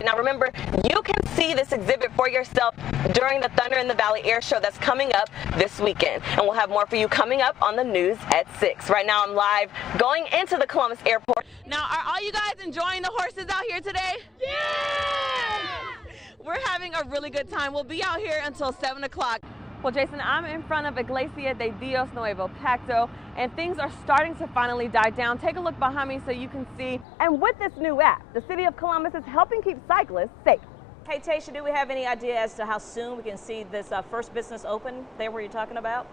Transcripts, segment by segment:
Now remember, you can see this exhibit for yourself during the Thunder in the Valley Air Show that's coming up this weekend. And we'll have more for you coming up on the news at 6. Right now I'm live going into the Columbus Airport. Now, are all you guys enjoying the horses out here today? Yeah! We're having a really good time. We'll be out here until 7 o'clock. Well, Jason, I'm in front of Iglesia de Dios Nuevo Pacto, and things are starting to finally die down. Take a look behind me so you can see. And with this new app, the city of Columbus is helping keep cyclists safe. Hey, Tasha, do we have any idea as to how soon we can see this first business open there where you're talking about?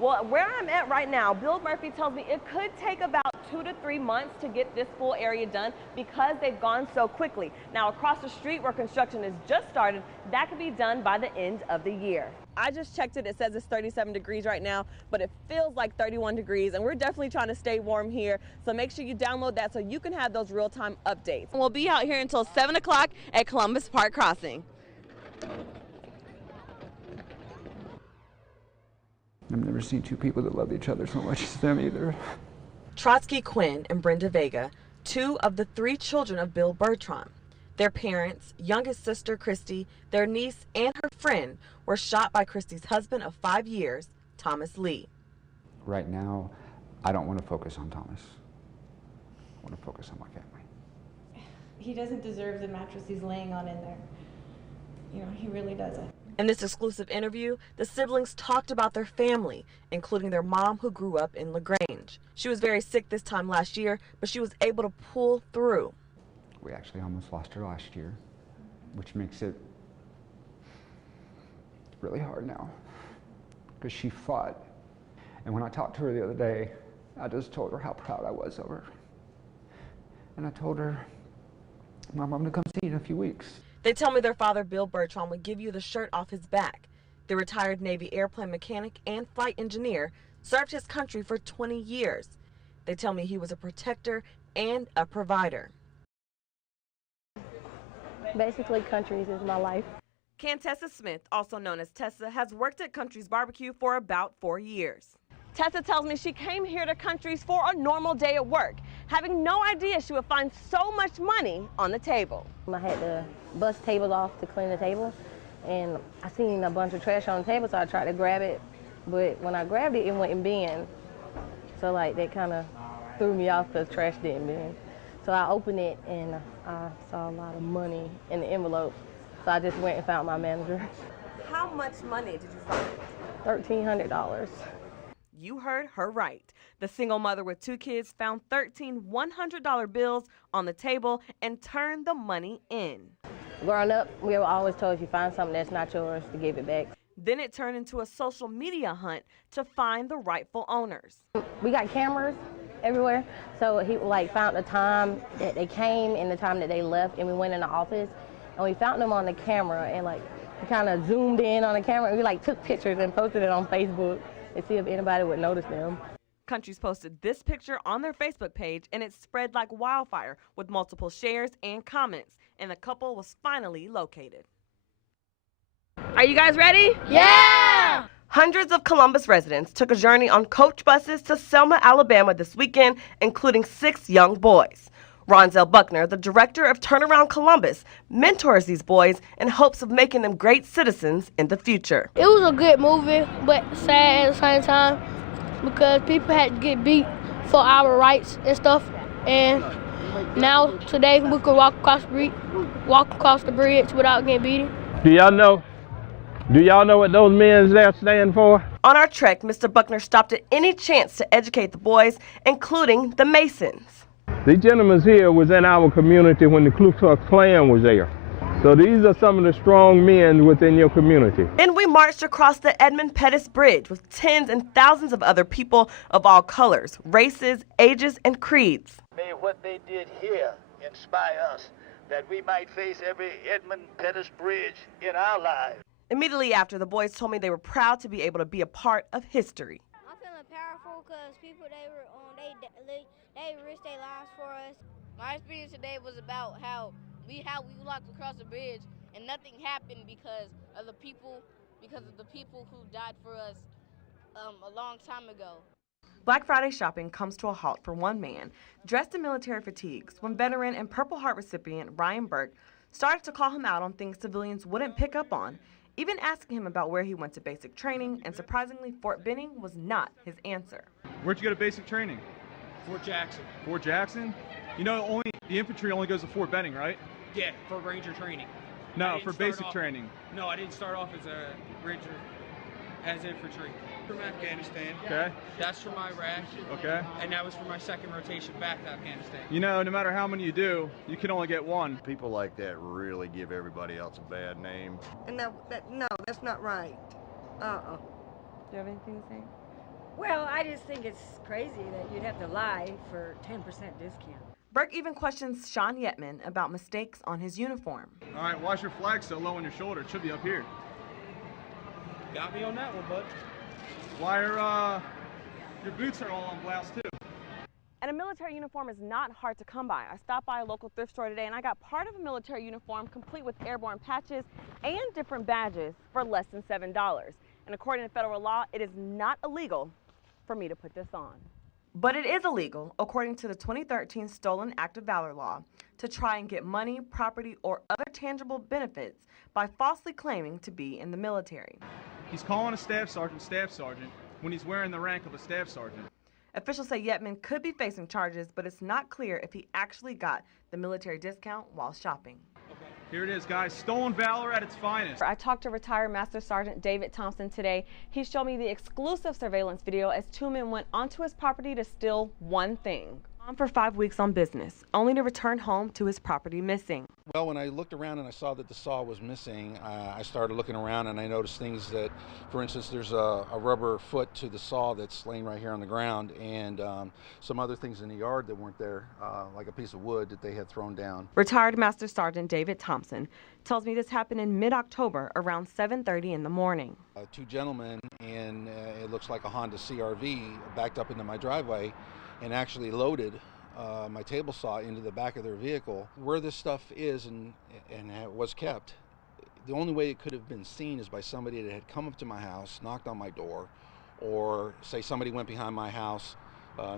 Well, where I'm at right now, Bill Murphy tells me it could take about 2 to 3 months to get this full area done because they've gone so quickly. Now, across the street where construction has just started, that could be done by the end of the year. I just checked it. It says it's 37 degrees right now, but it feels like 31 degrees, and we're definitely trying to stay warm here. So make sure you download that so you can have those real-time updates. We'll be out here until 7 o'clock at Columbus Park Crossing. I've never seen two people that love each other so much as them either. Trotsky Quinn and Brenda Vega, 2 of the 3 children of Bill Bertram. Their parents, youngest sister Christy, their niece, and her friend were shot by Christy's husband of 5 years, Thomas Lee. Right now, I don't want to focus on Thomas. I want to focus on my family. He doesn't deserve the mattress he's laying on in there. You know, he really doesn't. In this exclusive interview, the siblings talked about their family, including their mom who grew up in LaGrange. She was very sick this time last year, but she was able to pull through. We actually almost lost her last year, which makes it really hard now, because she fought. And when I talked to her the other day, I just told her how proud I was of her. And I told her, Mom, I'm gonna come see you in a few weeks. They tell me their father, Bill Bertram, would give you the shirt off his back. The retired Navy airplane mechanic and flight engineer served his country for 20 years. They tell me he was a protector and a provider. Basically, Country's is my life. Cantessa Smith, also known as Tessa, has worked at Country's Barbecue for about 4 years. Tessa tells me she came here to Country's for a normal day at work, having no idea she would find so much money on the table. I had to bust tables off to clean the table, and I seen a bunch of trash on the table, so I tried to grab it, but when I grabbed it, it went in bin. So like that kind of threw me off because trash didn't bin. So I opened it and I saw a lot of money in the envelope, so I just went and found my manager. How much money did you find? $1,300. You heard her right. The single mother with 2 kids found 13 $100 bills on the table and turned the money in. Growing up, we were always told if you find something that's not yours, to give it back. Then it turned into a social media hunt to find the rightful owners. We got cameras everywhere, so he found the time that they came and the time that they left, and we went in the office and we found them on the camera, and we kind of zoomed in on the camera, and we took pictures and posted it on Facebook and see if anybody would notice them. Country's posted this picture on their Facebook page, and it spread like wildfire with multiple shares and comments, and the couple was finally located. Are you guys ready? Yeah! Hundreds of Columbus residents took a journey on coach buses to Selma, Alabama this weekend, including 6 young boys. Ronzel Buckner, the director of Turnaround Columbus, mentors these boys in hopes of making them great citizens in the future. It was a good movie, but sad at the same time because people had to get beat for our rights and stuff. And now, today, we could walk across the bridge without getting beaten. Do y'all know what those men there stand for? On our trek, Mr. Buckner stopped at any chance to educate the boys, including the Masons. These gentlemen here was in our community when the Ku Klux Klan was there. So these are some of the strong men within your community. And we marched across the Edmund Pettus Bridge with tens and thousands of other people of all colors, races, ages, and creeds. May what they did here inspire us that we might face every Edmund Pettus Bridge in our lives. Immediately after, the boys told me they were proud to be able to be a part of history. I'm feeling powerful because people, they risked their lives for us. My experience today was about how we walked across the bridge and nothing happened because of the people who died for us a long time ago. Black Friday shopping comes to a halt for one man dressed in military fatigues when veteran and Purple Heart recipient Ryan Burke started to call him out on things civilians wouldn't pick up on, even asking him about where he went to basic training, and surprisingly, Fort Benning was not his answer. Where'd you go to basic training? Fort Jackson. Fort Jackson? You know, the infantry only goes to Fort Benning, right? Yeah, for Ranger training. No, for basic training. No, I didn't start off as a Ranger, as infantry. From Afghanistan. Okay. That's from Iraq. Okay. And that was for my second rotation back to Afghanistan. You know, no matter how many you do, you can only get one. People like that really give everybody else a bad name. And no, that's not right. Do you have anything to say? Well, I just think it's crazy that you'd have to lie for 10% discount. Burke even questions Sean Yetman about mistakes on his uniform. All right, why's your flag so low on your shoulder? It should be up here. Got me on that one, bud. Why are your boots are all on blouse too? And a military uniform is not hard to come by. I stopped by a local thrift store today and I got part of a military uniform complete with airborne patches and different badges for less than $7. And according to federal law, it is not illegal for me to put this on. But it is illegal, according to the 2013 Stolen Act of Valor law, to try and get money, property, or other tangible benefits by falsely claiming to be in the military. He's calling a staff sergeant when he's wearing the rank of a staff sergeant. Officials say Yetman could be facing charges, but it's not clear if he actually got the military discount while shopping. Here it is, guys. Stolen valor at its finest. I talked to retired Master Sergeant David Thompson today. He showed me the exclusive surveillance video as two men went onto his property to steal one thing. Gone for 5 weeks on business, only to return home to his property missing. Well, when I looked around and I saw that the saw was missing, I started looking around and I noticed things that, for instance, there's a rubber foot to the saw that's laying right here on the ground, and some other things in the yard that weren't there, like a piece of wood that they had thrown down. Retired Master Sergeant David Thompson tells me this happened in mid-October around 7:30 in the morning. Two gentlemen, and it looks like a Honda CRV, backed up into my driveway and actually loaded my table saw into the back of their vehicle. Where this stuff is and was kept, the only way it could have been seen is by somebody that had come up to my house, knocked on my door, or say somebody went behind my house,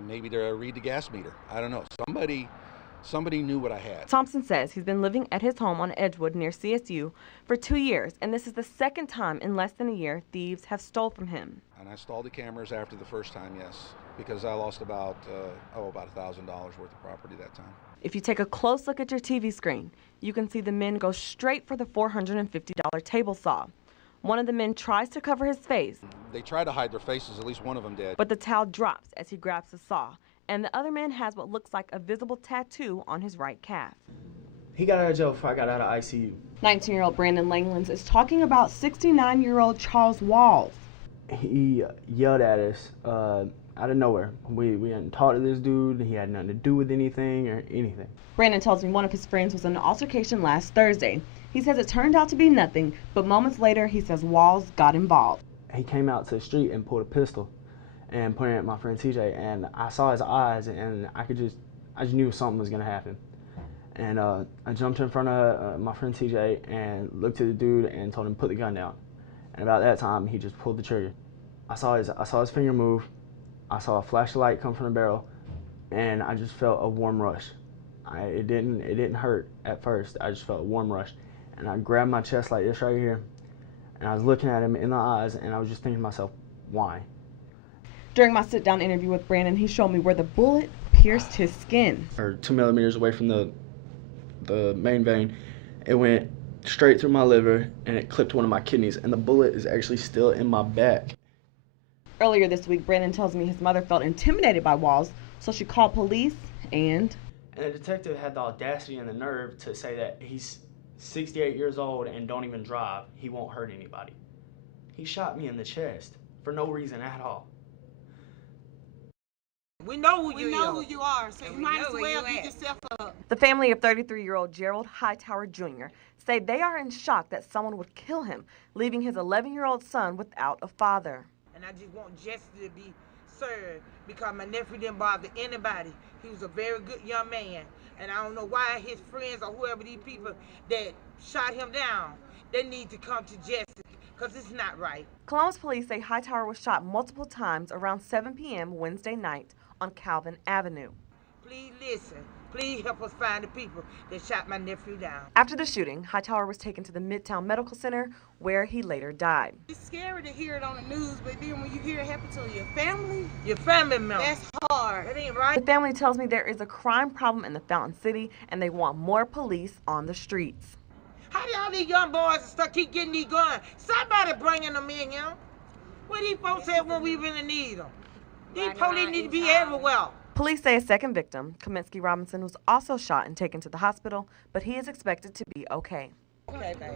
maybe to read the gas meter. I don't know. Somebody knew what I had. Thompson says he's been living at his home on Edgewood near CSU for 2 years, and this is the second time in less than a year thieves have stole from him. And I installed the cameras after the first time, yes, because I lost about $1,000 worth of property that time. If you take a close look at your TV screen, you can see the men go straight for the $450 table saw. One of the men tries to cover his face. They try to hide their faces, at least one of them did. But the towel drops as he grabs the saw, and the other man has what looks like a visible tattoo on his right calf. He got out of jail before I got out of ICU. 19-year-old Brandon Langlands is talking about 69-year-old Charles Walls. He yelled at us out of nowhere. We hadn't talked to this dude. He had nothing to do with anything or anything. Brandon tells me one of his friends was in an altercation last Thursday. He says it turned out to be nothing, but moments later he says Walls got involved. He came out to the street and pulled a pistol and pointed at my friend TJ, and I saw his eyes, and I just knew something was gonna happen. And I jumped in front of my friend TJ and looked at the dude and told him to put the gun down. And about that time, he just pulled the trigger. I saw his finger move. I saw a flash of light come from the barrel, and I just felt a warm rush. It didn't hurt at first. I just felt a warm rush, and I grabbed my chest like this right here, and I was looking at him in the eyes, and I was just thinking to myself, why? During my sit-down interview with Brandon, he showed me where the bullet pierced his skin. 2 millimeters away from the main vein, it went straight through my liver, and it clipped one of my kidneys, and the bullet is actually still in my back. Earlier this week, Brandon tells me his mother felt intimidated by Walls, so she called police and the detective had the audacity and the nerve to say that he's 68 years old and don't even drive. He won't hurt anybody. He shot me in the chest for no reason at all. We know who you are, so you might as well get yourself up. The family of 33-year-old Gerald Hightower Jr. say they are in shock that someone would kill him, leaving his 11-year-old son without a father. And I just want justice to be served because my nephew didn't bother anybody. He was a very good young man. And I don't know why his friends or whoever these people that shot him down, they need to come to justice because it's not right. Columbus police say Hightower was shot multiple times around 7 p.m. Wednesday night on Calvin Avenue. Please listen. Please help us find the people that shot my nephew down. After the shooting, Hightower was taken to the Midtown Medical Center, where he later died. It's scary to hear it on the news, but then when you hear it happen to your family member, that's hard. That ain't right. The family tells me there is a crime problem in the Fountain City, and they want more police on the streets. How do all these young boys and stuff keep getting these guns? Somebody bringing them in here. Where these folks at when we really need them? These police need to be everywhere. Police say a second victim, Kaminsky Robinson, was also shot and taken to the hospital, but he is expected to be okay. Okay, babe.